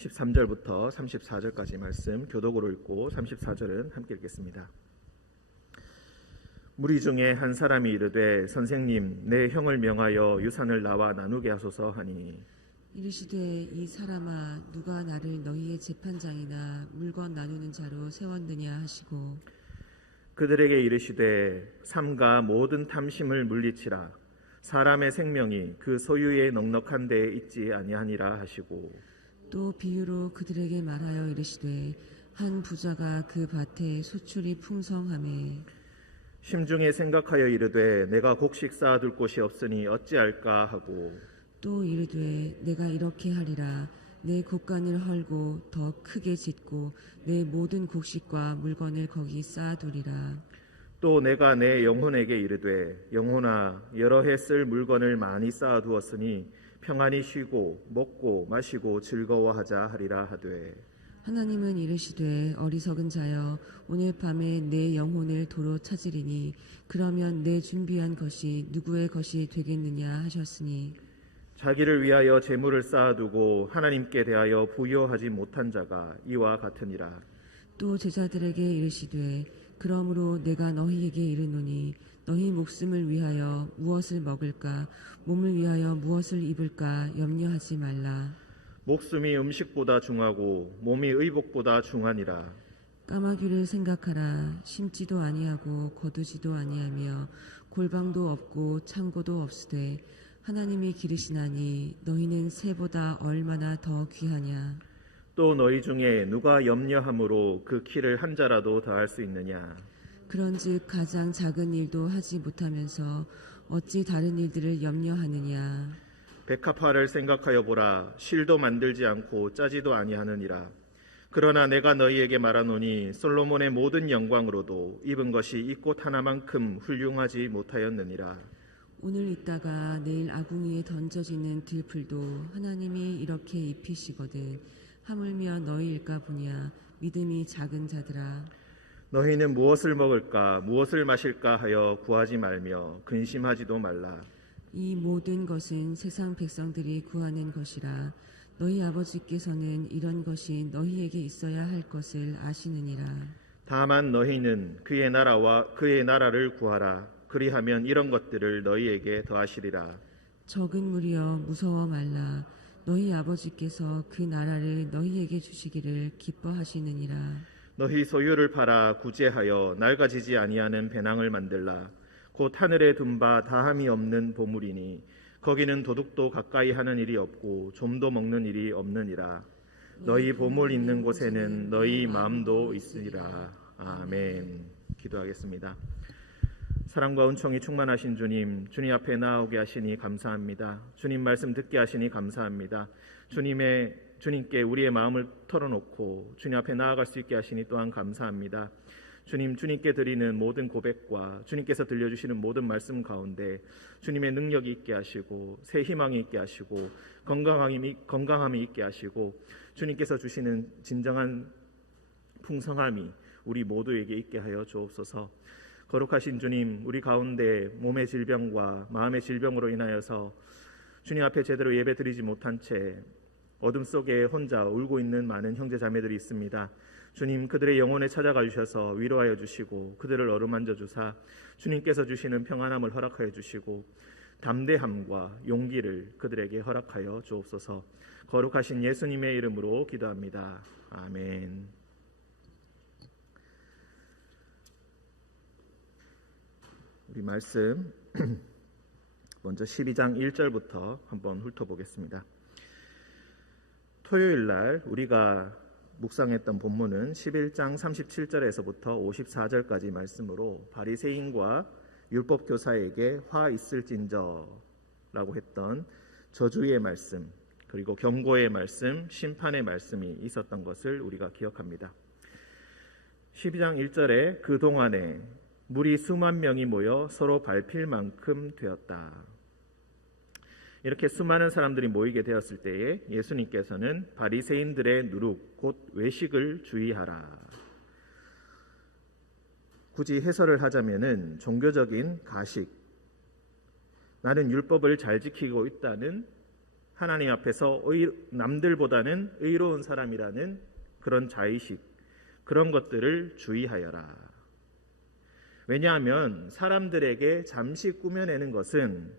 13절부터 34절까지 말씀 교독으로 읽고 34절은 함께 읽겠습니다. 무리 중에 한 사람이 이르되 선생님 내 형을 명하여 유산을 나와 나누게 하소서 하니 이르시되 이 사람아 누가 나를 너희의 재판장이나 물건 나누는 자로 세웠느냐 하시고 그들에게 이르시되 삼가 모든 탐심을 물리치라 사람의 생명이 그 소유의 넉넉한 데에 있지 아니하니라 하시고 또 비유로 그들에게 말하여 이르시되 한 부자가 그 밭에 소출이 풍성하매 심중에 생각하여 이르되 내가 곡식 쌓아둘 곳이 없으니 어찌할까 하고 또 이르되 내가 이렇게 하리라 내 곡간을 헐고 더 크게 짓고 내 모든 곡식과 물건을 거기 쌓아두리라. 또 내가 내 영혼에게 이르되 영혼아 여러 해 쓸 물건을 많이 쌓아두었으니 평안히 쉬고 먹고 마시고 즐거워하자 하리라 하되 하나님은 이르시되 어리석은 자여 오늘 밤에 내 영혼을 도로 찾으리니 그러면 내 준비한 것이 누구의 것이 되겠느냐 하셨으니 자기를 위하여 재물을 쌓아두고 하나님께 대하여 부여하지 못한 자가 이와 같으니라. 또 제자들에게 이르시되 그러므로 내가 너희에게 이르노니 너희 목숨을 위하여 무엇을 먹을까 몸을 위하여 무엇을 입을까 염려하지 말라. 목숨이 음식보다 중하고 몸이 의복보다 중하니라. 까마귀를 생각하라. 심지도 아니하고 거두지도 아니하며 골방도 없고 창고도 없으되 하나님이 기르시나니 너희는 새보다 얼마나 더 귀하냐. 또 너희 중에 누가 염려함으로 그 키를 한 자라도 더할 수 있느냐. 그런즉 가장 작은 일도 하지 못하면서 어찌 다른 일들을 염려하느냐. 백합화를 생각하여 보라. 실도 만들지 않고 짜지도 아니하느니라. 그러나 내가 너희에게 말하노니 솔로몬의 모든 영광으로도 입은 것이 이 꽃 하나만큼 훌륭하지 못하였느니라. 오늘 있다가 내일 아궁이에 던져지는 들풀도 하나님이 이렇게 입히시거든 하물며 너희일까 보냐. 믿음이 작은 자들아. 너희는 무엇을 먹을까 무엇을 마실까 하여 구하지 말며 근심하지도 말라. 이 모든 것은 세상 백성들이 구하는 것이라. 너희 아버지께서는 이런 것이 너희에게 있어야 할 것을 아시느니라. 다만 너희는 그의 나라와 그의 나라를 구하라. 그리하면 이런 것들을 너희에게 더하시리라. 적은 무리여 무서워 말라. 너희 아버지께서 그 나라를 너희에게 주시기를 기뻐하시느니라. 너희 소유를 팔아 구제하여 낡아지지 아니하는 배낭을 만들라. 곧 하늘에 둔 바 다함이 없는 보물이니 거기는 도둑도 가까이 하는 일이 없고 좀도 먹는 일이 없느니라. 너희 보물 있는 곳에는 너희 마음도 있으리라. 아멘. 기도하겠습니다. 사랑과 은총이 충만하신 주님, 주님 앞에 나아오게 하시니 감사합니다. 주님 말씀 듣게 하시니 감사합니다. 주님께 우리의 마음을 털어놓고 주님 앞에 나아갈 수 있게 하시니 또한 감사합니다. 주님께 드리는 모든 고백과 주님께서 들려주시는 모든 말씀 가운데 주님의 능력이 있게 하시고 새 희망이 있게 하시고 건강함이 있게 하시고 주님께서 주시는 진정한 풍성함이 우리 모두에게 있게 하여 주옵소서. 거룩하신 주님, 우리 가운데 몸의 질병과 마음의 질병으로 인하여서 주님 앞에 제대로 예배 드리지 못한 채 어둠 속에 혼자 울고 있는 많은 형제 자매들이 있습니다. 주님, 그들의 영혼에 찾아가 주셔서 위로하여 주시고 그들을 어루만져 주사 주님께서 주시는 평안함을 허락하여 주시고 담대함과 용기를 그들에게 허락하여 주옵소서. 거룩하신 예수님의 이름으로 기도합니다. 아멘. 우리 말씀 먼저 12장 1절부터 한번 훑어보겠습니다. 토요일 날 우리가 묵상했던 본문은 11장 37절에서부터 54절까지 말씀으로 바리새인과 율법 교사에게 화 있을진저라고 했던 저주의 말씀, 그리고 경고의 말씀, 심판의 말씀이 있었던 것을 우리가 기억합니다. 12장 1절에 그동안에 물이 수만 명이 모여 서로 밟힐 만큼 되었다. 이렇게 수많은 사람들이 모이게 되었을 때에 예수님께서는 바리새인들의 누룩 곧 외식을 주의하라. 굳이 해설을 하자면은 종교적인 가식, 나는 율법을 잘 지키고 있다는 하나님 앞에서 남들보다는 의로운 사람이라는 그런 자의식, 그런 것들을 주의하여라. 왜냐하면 사람들에게 잠시 꾸며내는 것은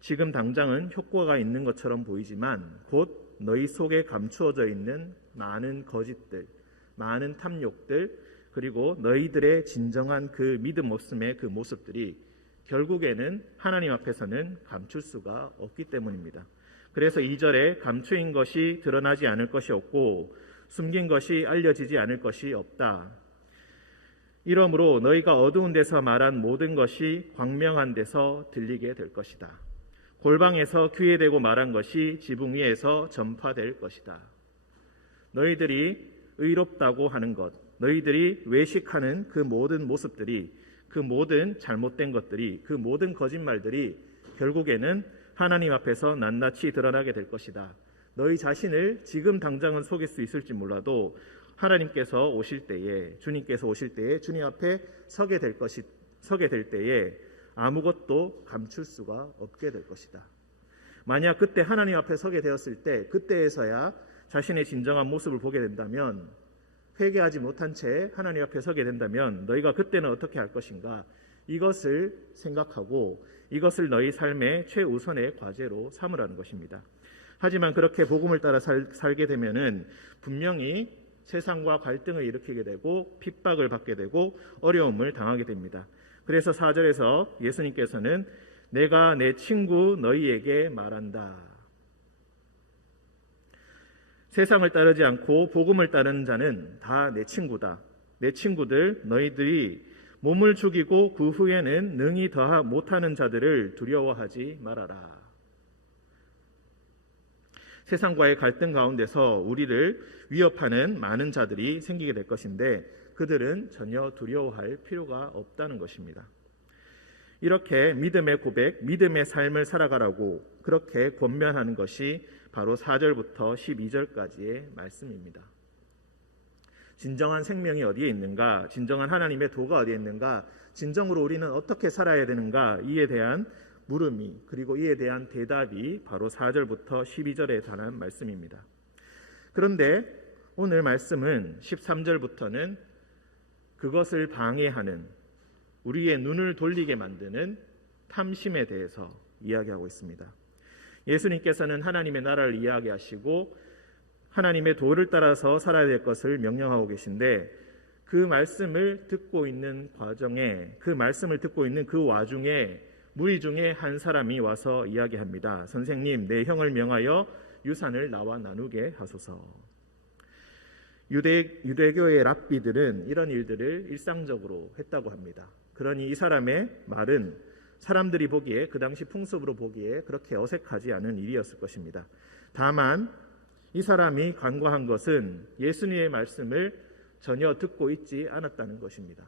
지금 당장은 효과가 있는 것처럼 보이지만 곧 너희 속에 감추어져 있는 많은 거짓들, 많은 탐욕들, 그리고 너희들의 진정한 그 믿음 없음의 그 모습들이 결국에는 하나님 앞에서는 감출 수가 없기 때문입니다. 그래서 2절에 감추인 것이 드러나지 않을 것이 없고 숨긴 것이 알려지지 않을 것이 없다. 이러므로 너희가 어두운 데서 말한 모든 것이 광명한 데서 들리게 될 것이다. 골방에서 귀에 대고 말한 것이 지붕 위에서 전파될 것이다. 너희들이 의롭다고 하는 것, 너희들이 외식하는 그 모든 모습들이, 그 모든 잘못된 것들이, 그 모든 거짓말들이 결국에는 하나님 앞에서 낱낱이 드러나게 될 것이다. 너희 자신을 지금 당장은 속일 수 있을지 몰라도 하나님께서 오실 때에, 주님께서 오실 때에 주님 앞에 서게 될 때에 아무것도 감출 수가 없게 될 것이다. 만약 그때 하나님 앞에 서게 되었을 때, 그때에서야 자신의 진정한 모습을 보게 된다면, 회개하지 못한 채 하나님 앞에 서게 된다면 너희가 그때는 어떻게 할 것인가, 이것을 생각하고 이것을 너희 삶의 최우선의 과제로 삼으라는 것입니다. 하지만 그렇게 복음을 따라 살게 되면은 분명히 세상과 갈등을 일으키게 되고 핍박을 받게 되고 어려움을 당하게 됩니다. 그래서 4절에서 예수님께서는 내가 내 친구 너희에게 말한다. 세상을 따르지 않고 복음을 따르는 자는 다 내 친구다. 내 친구들, 너희들이 몸을 죽이고 그 후에는 능히 더하 못하는 자들을 두려워하지 말아라. 세상과의 갈등 가운데서 우리를 위협하는 많은 자들이 생기게 될 것인데 그들은 전혀 두려워할 필요가 없다는 것입니다. 이렇게 믿음의 고백, 믿음의 삶을 살아가라고 그렇게 권면하는 것이 바로 4절부터 12절까지의 말씀입니다. 진정한 생명이 어디에 있는가? 진정한 하나님의 도가 어디에 있는가? 진정으로 우리는 어떻게 살아야 되는가? 이에 대한 물음이, 그리고 이에 대한 대답이 바로 4절부터 12절에 관한 말씀입니다. 그런데 오늘 말씀은 13절부터는 그것을 방해하는, 우리의 눈을 돌리게 만드는 탐심에 대해서 이야기하고 있습니다. 예수님께서는 하나님의 나라를 이야기하시고 하나님의 도를 따라서 살아야 될 것을 명령하고 계신데 그 말씀을 듣고 있는 과정에, 그 말씀을 듣고 있는 그 와중에 무리 중에 한 사람이 와서 이야기합니다. 선생님, 내 형을 명하여 유산을 나와 나누게 하소서. 유대교의 랍비들은 이런 일들을 일상적으로 했다고 합니다. 그러니 이 사람의 말은 사람들이 보기에, 그 당시 풍습으로 보기에 그렇게 어색하지 않은 일이었을 것입니다. 다만 이 사람이 간과한 것은 예수님의 말씀을 전혀 듣고 있지 않았다는 것입니다.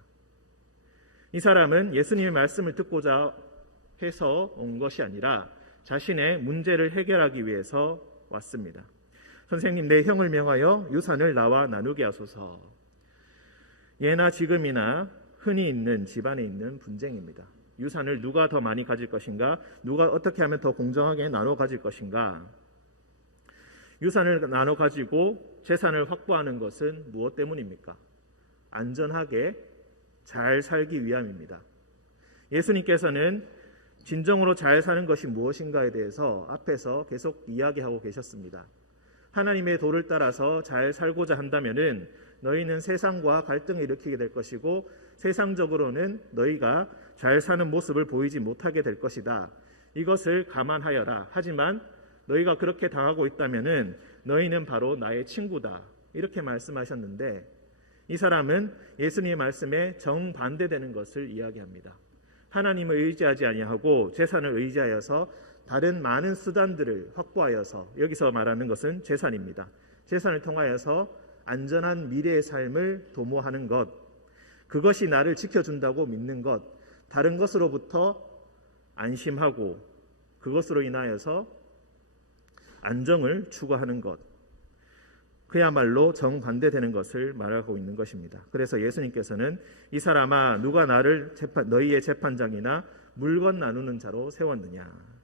이 사람은 예수님의 말씀을 듣고자 해서 온 것이 아니라 자신의 문제를 해결하기 위해서 왔습니다. 선생님, 내 형을 명하여 유산을 나와 나누게 하소서. 예나 지금이나 흔히 있는 집안에 있는 분쟁입니다. 유산을 누가 더 많이 가질 것인가? 누가 어떻게 하면 더 공정하게 나눠 가질 것인가? 유산을 나눠 가지고 재산을 확보하는 것은 무엇 때문입니까? 안전하게 잘 살기 위함입니다. 예수님께서는 진정으로 잘 사는 것이 무엇인가에 대해서 앞에서 계속 이야기하고 계셨습니다. 하나님의 도를 따라서 잘 살고자 한다면은 너희는 세상과 갈등을 일으키게 될 것이고 세상적으로는 너희가 잘 사는 모습을 보이지 못하게 될 것이다. 이것을 감안하여라. 하지만 너희가 그렇게 당하고 있다면은 너희는 바로 나의 친구다. 이렇게 말씀하셨는데 이 사람은 예수님의 말씀에 정반대되는 것을 이야기합니다. 하나님을 의지하지 아니하고 재산을 의지하여서 다른 많은 수단들을 확보하여서, 여기서 말하는 것은 재산입니다. 재산을 통하여서 안전한 미래의 삶을 도모하는 것, 그것이 나를 지켜준다고 믿는 것, 다른 것으로부터 안심하고 그것으로 인하여서 안정을 추구하는 것, 그야말로 정반대되는 것을 말하고 있는 것입니다. 그래서 예수님께서는 이 사람아, 누가 나를 너희의 재판장이나 물건 나누는 자로 세웠느냐?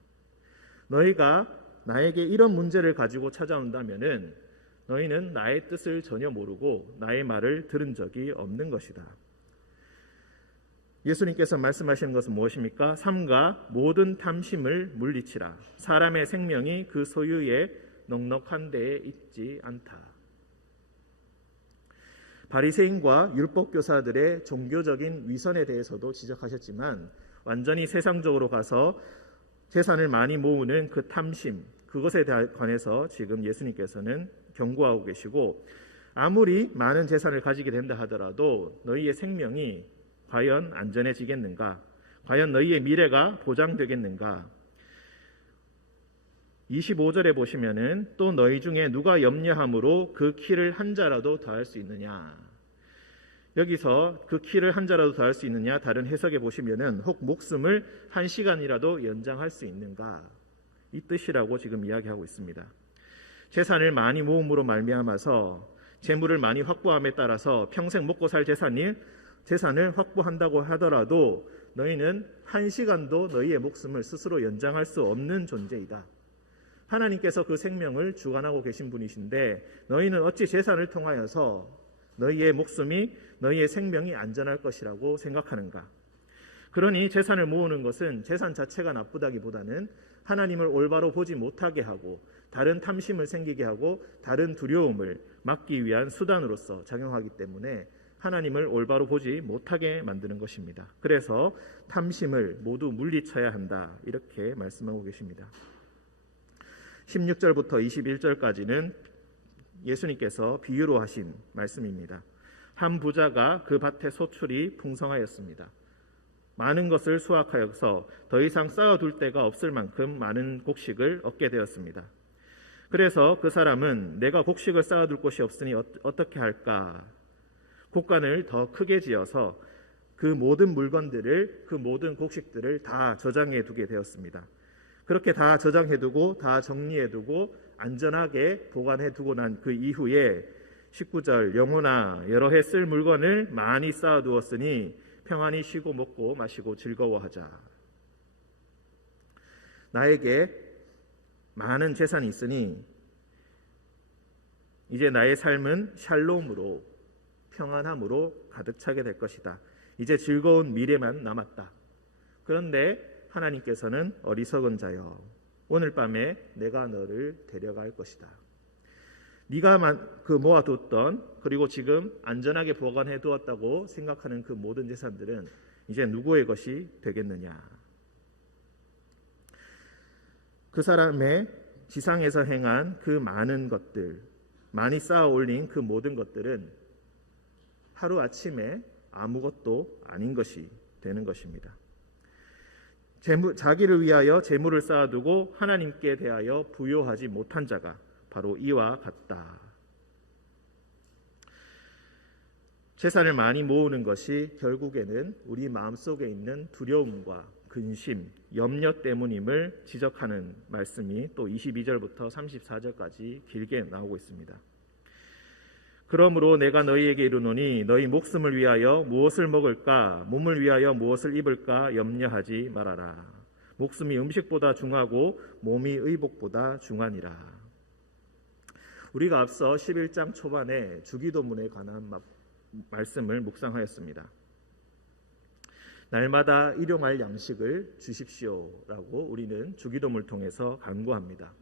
너희가 나에게 이런 문제를 가지고 찾아온다면은 너희는 나의 뜻을 전혀 모르고 나의 말을 들은 적이 없는 것이다. 예수님께서 말씀하시는 것은 무엇입니까? 삼가 모든 탐심을 물리치라. 사람의 생명이 그 소유의 넉넉한 데에 있지 않다. 바리새인과 율법교사들의 종교적인 위선에 대해서도 지적하셨지만 완전히 세상적으로 가서 재산을 많이 모으는 그 탐심, 그것에 관해서 지금 예수님께서는 경고하고 계시고, 아무리 많은 재산을 가지게 된다 하더라도 너희의 생명이 과연 안전해지겠는가? 과연 너희의 미래가 보장되겠는가? 25절에 보시면은 또 너희 중에 누가 염려함으로 그 키를 한 자라도 더할 수 있느냐? 여기서 그 키를 한 자라도 더할 수 있느냐? 다른 해석에 보시면은 혹 목숨을 한 시간이라도 연장할 수 있는가? 이 뜻이라고 지금 이야기하고 있습니다. 재산을 많이 모음으로 말미암아서 재물을 많이 확보함에 따라서 평생 먹고 살 재산을 확보한다고 하더라도 너희는 한 시간도 너희의 목숨을 스스로 연장할 수 없는 존재이다. 하나님께서 그 생명을 주관하고 계신 분이신데 너희는 어찌 재산을 통하여서 너희의 목숨이, 너희의 생명이 안전할 것이라고 생각하는가? 그러니 재산을 모으는 것은 재산 자체가 나쁘다기보다는 하나님을 올바로 보지 못하게 하고 다른 탐심을 생기게 하고 다른 두려움을 막기 위한 수단으로서 작용하기 때문에 하나님을 올바로 보지 못하게 만드는 것입니다. 그래서 탐심을 모두 물리쳐야 한다, 이렇게 말씀하고 계십니다. 16절부터 21절까지는 예수님께서 비유로 하신 말씀입니다. 한 부자가 그 밭에 소출이 풍성하였습니다. 많은 것을 수확하여서 더 이상 쌓아둘 데가 없을 만큼 많은 곡식을 얻게 되었습니다. 그래서 그 사람은 내가 곡식을 쌓아둘 곳이 없으니 어떻게 할까? 곡간을 더 크게 지어서 그 모든 물건들을, 그 모든 곡식들을 다 저장해 두게 되었습니다. 그렇게 다 저장해 두고 다 정리해 두고 안전하게 보관해 두고 난 그 이후에 19절, 영혼아 여러 해 쓸 물건을 많이 쌓아 두었으니 평안히 쉬고 먹고 마시고 즐거워하자. 나에게 많은 재산이 있으니 이제 나의 삶은 샬롬으로, 평안함으로 가득 차게 될 것이다. 이제 즐거운 미래만 남았다. 그런데 하나님께서는 어리석은 자여, 오늘 밤에 내가 너를 데려갈 것이다. 네가 모아뒀던, 그리고 지금 안전하게 보관해 두었다고 생각하는 그 모든 재산들은 이제 누구의 것이 되겠느냐? 그 사람의 지상에서 행한 그 많은 것들, 많이 쌓아 올린 그 모든 것들은 하루아침에 아무것도 아닌 것이 되는 것입니다. 자기를 위하여 재물을 쌓아두고 하나님께 대하여 부요하지 못한 자가 바로 이와 같다. 재산을 많이 모으는 것이 결국에는 우리 마음속에 있는 두려움과 근심, 염려 때문임을 지적하는 말씀이 또 22절부터 34절까지 길게 나오고 있습니다. 그러므로 내가 너희에게 이르노니 너희 목숨을 위하여 무엇을 먹을까, 몸을 위하여 무엇을 입을까 염려하지 말아라. 목숨이 음식보다 중하고 몸이 의복보다 중하니라. 우리가 앞서 11장 초반에 주기도문에 관한 말씀을 묵상하였습니다. 날마다 일용할 양식을 주십시오라고 우리는 주기도문을 통해서 간구합니다.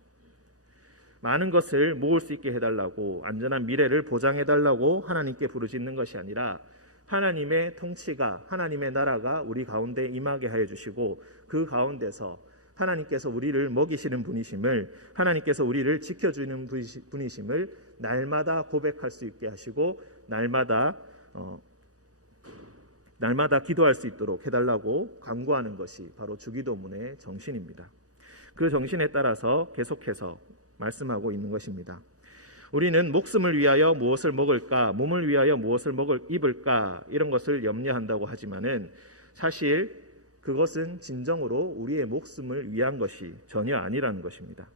많은 것을 모을 수 있게 해달라고, 안전한 미래를 보장해달라고 하나님께 부르짖는 것이 아니라 하나님의 통치가, 하나님의 나라가 우리 가운데 임하게 하여 주시고 그 가운데서 하나님께서 우리를 먹이시는 분이심을, 하나님께서 우리를 지켜주는 분이심을 날마다 고백할 수 있게 하시고 날마다 기도할 수 있도록 해달라고 간구하는 것이 바로 주기도문의 정신입니다. 그 정신에 따라서 계속해서 말씀하고 있는 것입니다. 우리는 목숨을 위하여 무엇을 먹을까, 몸을 위하여 무엇을 입을까, 이런 것을 염려한다고 하지만은 사실 그것은 진정으로 우리의 목숨을 위한 것이 전혀 아니라는 것입니다.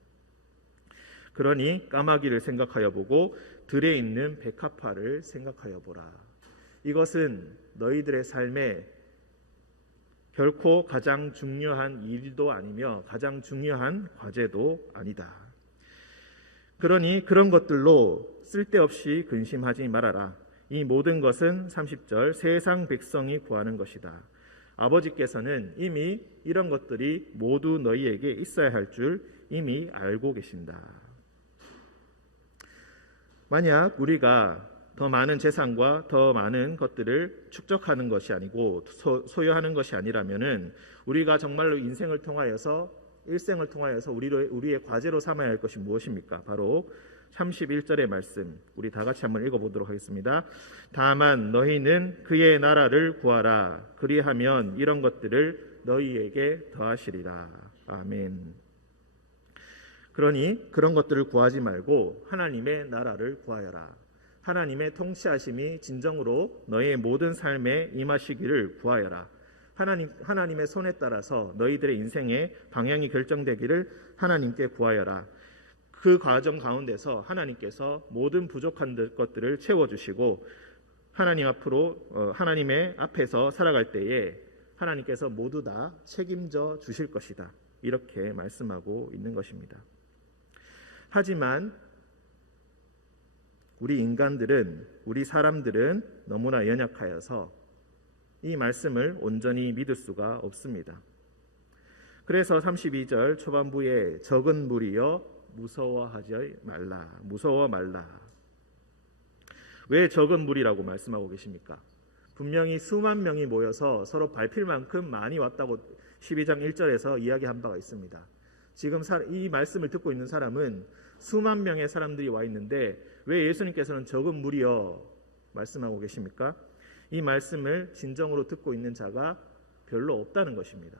그러니 까마귀를 생각하여 보고 들에 있는 백합화를 생각하여 보라. 이것은 너희들의 삶에 결코 가장 중요한 일도 아니며 가장 중요한 과제도 아니다. 그러니 그런 것들로 쓸데없이 근심하지 말아라. 이 모든 것은 30절 세상 백성이 구하는 것이다. 아버지께서는 이미 이런 것들이 모두 너희에게 있어야 할 줄 이미 알고 계신다. 만약 우리가 더 많은 재산과 더 많은 것들을 축적하는 것이 아니고 소유하는 것이 아니라면은 우리가 정말로 인생을 통하여서 일생을 통하여서 우리의 과제로 삼아야 할 것이 무엇입니까? 바로 31절의 말씀 우리 다 같이 한번 읽어보도록 하겠습니다. 다만 너희는 그의 나라를 구하라. 그리하면 이런 것들을 너희에게 더하시리라. 아멘. 그러니 그런 것들을 구하지 말고 하나님의 나라를 구하여라. 하나님의 통치하심이 진정으로 너희의 모든 삶에 임하시기를 구하여라. 하나님의 손에 따라서 너희들의 인생의 방향이 결정되기를 하나님께 구하여라. 그 과정 가운데서 하나님께서 모든 부족한 것들을 채워주시고 하나님의 앞에서 살아갈 때에 하나님께서 모두 다 책임져 주실 것이다. 이렇게 말씀하고 있는 것입니다. 하지만 우리 사람들은 너무나 연약하여서 이 말씀을 온전히 믿을 수가 없습니다. 그래서 32절 초반부에 적은 무리여 무서워하지 말라. 무서워 말라. 왜 적은 무리라고 말씀하고 계십니까? 분명히 수만 명이 모여서 서로 밟힐 만큼 많이 왔다고 12장 1절에서 이야기한 바가 있습니다. 지금 이 말씀을 듣고 있는 사람은 수만 명의 사람들이 와 있는데 왜 예수님께서는 적은 무리여 말씀하고 계십니까? 이 말씀을 진정으로 듣고 있는 자가 별로 없다는 것입니다.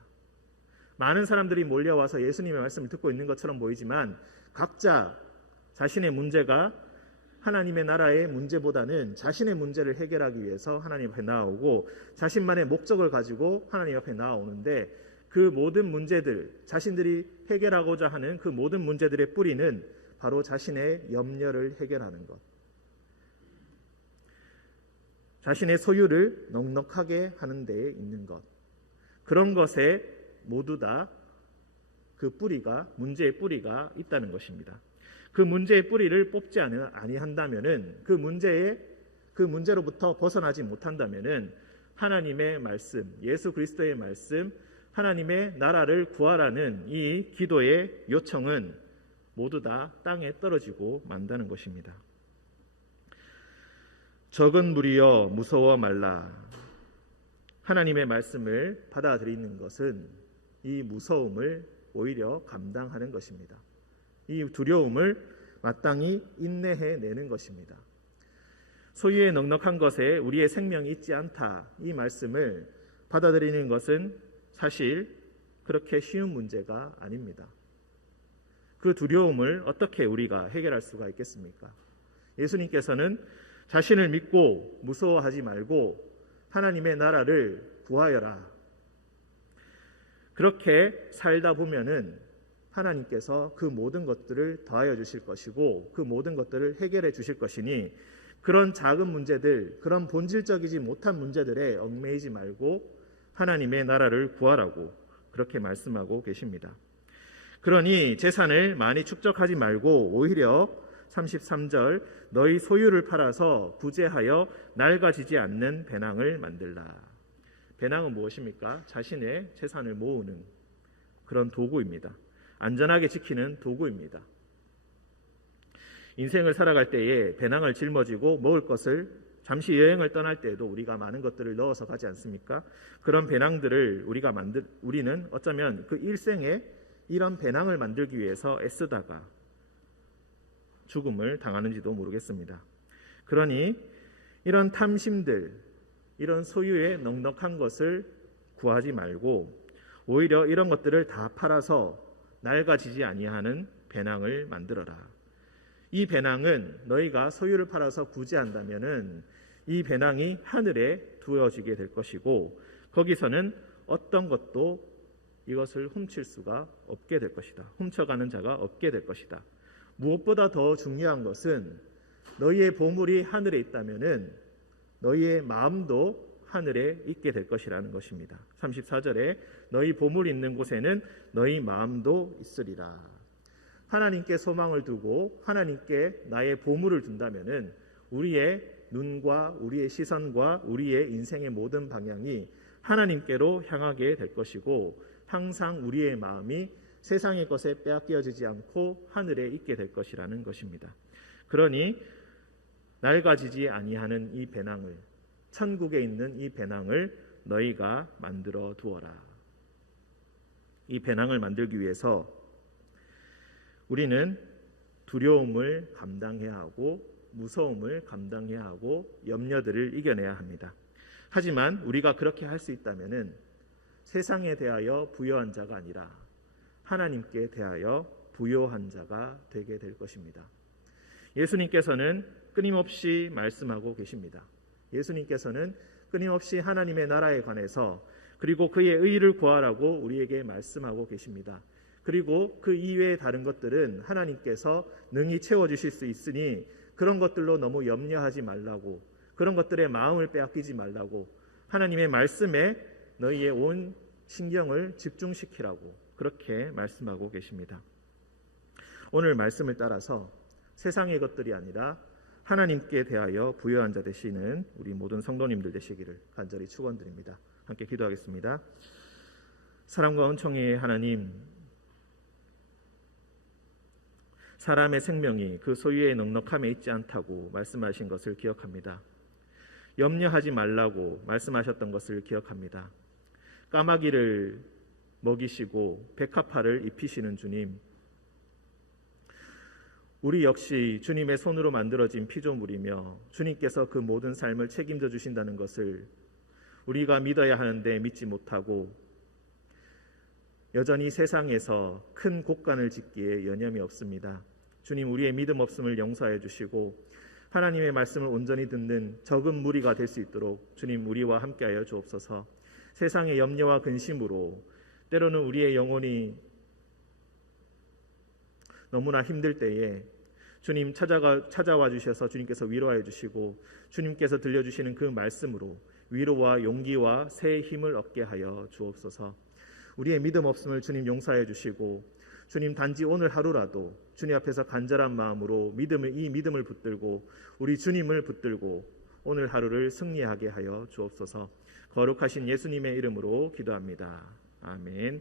많은 사람들이 몰려와서 예수님의 말씀을 듣고 있는 것처럼 보이지만 각자 자신의 문제가 하나님의 나라의 문제보다는 자신의 문제를 해결하기 위해서 하나님 앞에 나아오고 자신만의 목적을 가지고 하나님 앞에 나아오는데 그 모든 문제들, 자신들이 해결하고자 하는 그 모든 문제들의 뿌리는 바로 자신의 염려를 해결하는 것, 자신의 소유를 넉넉하게 하는 데에 있는 것, 그런 것에 모두 다 그 뿌리가, 문제의 뿌리가 있다는 것입니다. 그 문제의 뿌리를 뽑지 아니한다면은 그 문제로부터 벗어나지 못한다면은 하나님의 말씀, 예수 그리스도의 말씀, 하나님의 나라를 구하라는 이 기도의 요청은 모두 다 땅에 떨어지고 만다는 것입니다. 적은 무리여 무서워 말라. 하나님의 말씀을 받아들이는 것은 이 무서움을 오히려 감당하는 것입니다. 이 두려움을 마땅히 인내해내는 것입니다. 소유의 넉넉한 것에 우리의 생명이 있지 않다. 이 말씀을 받아들이는 것은 사실 그렇게 쉬운 문제가 아닙니다. 그 두려움을 어떻게 우리가 해결할 수가 있겠습니까? 예수님께서는 자신을 믿고 무서워하지 말고 하나님의 나라를 구하여라. 그렇게 살다 보면은 하나님께서 그 모든 것들을 더하여 주실 것이고 그 모든 것들을 해결해 주실 것이니 그런 작은 문제들, 그런 본질적이지 못한 문제들에 얽매이지 말고 하나님의 나라를 구하라고 그렇게 말씀하고 계십니다. 그러니 재산을 많이 축적하지 말고 오히려 33절 너희 소유를 팔아서 구제하여 낡아지지 않는 배낭을 만들라. 배낭은 무엇입니까? 자신의 재산을 모으는 그런 도구입니다. 안전하게 지키는 도구입니다. 인생을 살아갈 때에 배낭을 짊어지고 먹을 것을 잠시 여행을 떠날 때에도 우리가 많은 것들을 넣어서 가지 않습니까? 그런 배낭들을 우리는 어쩌면 그 일생에 이런 배낭을 만들기 위해서 애쓰다가 죽음을 당하는지도 모르겠습니다. 그러니 이런 탐심들, 이런 소유의 넉넉한 것을 구하지 말고 오히려 이런 것들을 다 팔아서 낡아지지 아니하는 배낭을 만들어라. 이 배낭은 너희가 소유를 팔아서 구제한다면은 이 배낭이 하늘에 두어지게 될 것이고 거기서는 어떤 것도 이것을 훔칠 수가 없게 될 것이다. 훔쳐가는 자가 없게 될 것이다. 무엇보다 더 중요한 것은 너희의 보물이 하늘에 있다면은 너희의 마음도 하늘에 있게 될 것이라는 것입니다. 34절에 너희 보물 있는 곳에는 너희 마음도 있으리라. 하나님께 소망을 두고 하나님께 나의 보물을 둔다면은 우리의 눈과 우리의 시선과 우리의 인생의 모든 방향이 하나님께로 향하게 될 것이고 항상 우리의 마음이 세상의 것에 빼앗겨지지 않고 하늘에 있게 될 것이라는 것입니다. 그러니 낡아지지 아니하는 이 배낭을, 천국에 있는 이 배낭을 너희가 만들어 두어라. 이 배낭을 만들기 위해서 우리는 두려움을 감당해야 하고 무서움을 감당해야 하고 염려들을 이겨내야 합니다. 하지만 우리가 그렇게 할 수 있다면은 세상에 대하여 부여한 자가 아니라 하나님께 대하여 부여한 자가 되게 될 것입니다. 예수님께서는 끊임없이 말씀하고 계십니다. 예수님께서는 끊임없이 하나님의 나라에 관해서 그리고 그의 의를 구하라고 우리에게 말씀하고 계십니다. 그리고 그 이외의 다른 것들은 하나님께서 능히 채워주실 수 있으니 그런 것들로 너무 염려하지 말라고, 그런 것들에 마음을 빼앗기지 말라고, 하나님의 말씀에 너희의 온 신경을 집중시키라고 그렇게 말씀하고 계십니다. 오늘 말씀을 따라서 세상의 것들이 아니라 하나님께 대하여 부여한 자 되시는 우리 모든 성도님들 되시기를 간절히 축원드립니다. 함께 기도하겠습니다. 사랑과 은총의 하나님, 사람의 생명이 그 소유의 넉넉함에 있지 않다고 말씀하신 것을 기억합니다. 염려하지 말라고 말씀하셨던 것을 기억합니다. 까마귀를 먹이시고 백합화를 입히시는 주님, 우리 역시 주님의 손으로 만들어진 피조물이며 주님께서 그 모든 삶을 책임져 주신다는 것을 우리가 믿어야 하는데 믿지 못하고 여전히 세상에서 큰 곳간을 짓기에 여념이 없습니다. 주님, 우리의 믿음 없음을 용서해 주시고 하나님의 말씀을 온전히 듣는 적은 무리가 될 수 있도록 주님 우리와 함께하여 주옵소서. 세상의 염려와 근심으로 때로는 우리의 영혼이 너무나 힘들 때에 주님 찾아와 주셔서 주님께서 위로하여 주시고 주님께서 들려주시는 그 말씀으로 위로와 용기와 새 힘을 얻게 하여 주옵소서. 우리의 믿음 없음을 주님 용서해 주시고 주님 단지 오늘 하루라도 주님 앞에서 간절한 마음으로 이 믿음을 붙들고 우리 주님을 붙들고 오늘 하루를 승리하게 하여 주옵소서. 거룩하신 예수님의 이름으로 기도합니다. 아멘.